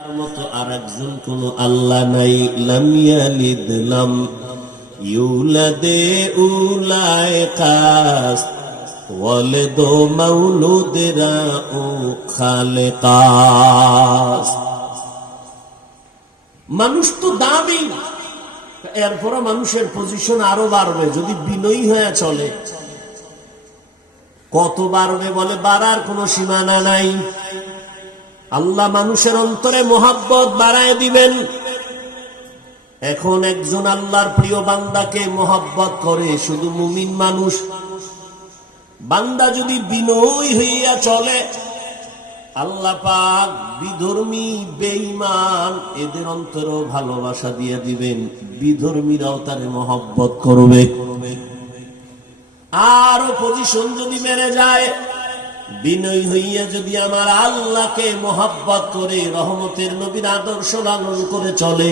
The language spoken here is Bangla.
মতো আরেকজন কোন আল্লাহ নাই। লাম ইয়ালিদ লাম ইউলাদে উলায়ে কাস ওয়ালিদ মাউলুদরা ও খালেকাস। মানুষ তো দামি, এরপরে মানুষের পজিশন আরো বাড়বে যদি বিনয়ী হয়ে চলে। কত বাড়বে বলে, বাড়ার কোনো সীমানা নাই। আল্লাহ মানুষের অন্তরে মোহাব্বত বাড়ায় দিবেন। এখন একজন আল্লাহর প্রিয় বান্দাকে মোহাব্বত করে শুধু মুমিন মানুষ। বান্দা যদি বিনয়ী হইয়া চলে, আল্লাহ পাক বিধর্মী বেঈমান এদের অন্তরেও ভালোবাসা দিয়ে দিবেন, বিধর্মীরাও তারে মোহাব্বত করবে। আর পজিশন যদি বেড়ে যায়, বিনয়ী হইয়া যদি আমার আল্লাহকে মোহাব্বত করে রহমতের নবীর আদর্শ লালন করে চলে,